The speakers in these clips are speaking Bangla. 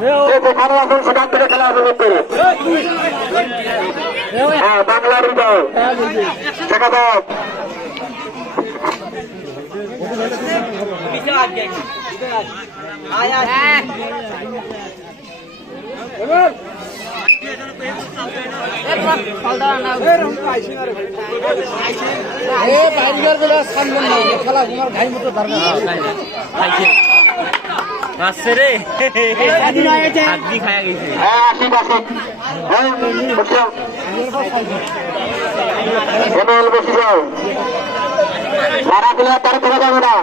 যেখানে এখন সেখান থেকে খেলা উপভোগ করে। হ্যাঁ, বাংলার হৃদয় শেখা দাও। মারা দিলে তার ফেরা যাবে না।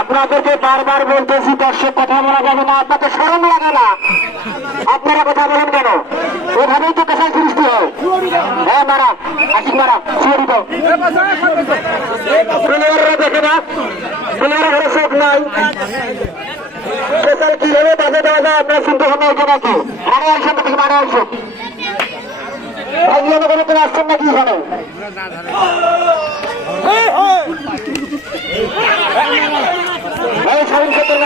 আপনাদেরকে বারবার বলতেছি দর্শক কথা বলা যাবে না, আপনাদের শরম লাগে না, আপনারা কথা বলেন কেন? ওখানেই তো পেশাল সৃষ্টি হয়। হ্যাঁ মারা আশিক মারা সুরিত প্লেয়াররা দেখে না, প্লেয়ার ঘরে চোখ নাই, পেশাল কিভাবে বাজে দেওয়া যায় আপনার চিন্তা ভাবনা হয়েছে নাকি? মারে আসেন নাকি মারে আসুন কোনো আসছেন নাকি এখানে? এই স্বাধীন ক্ষেত্রে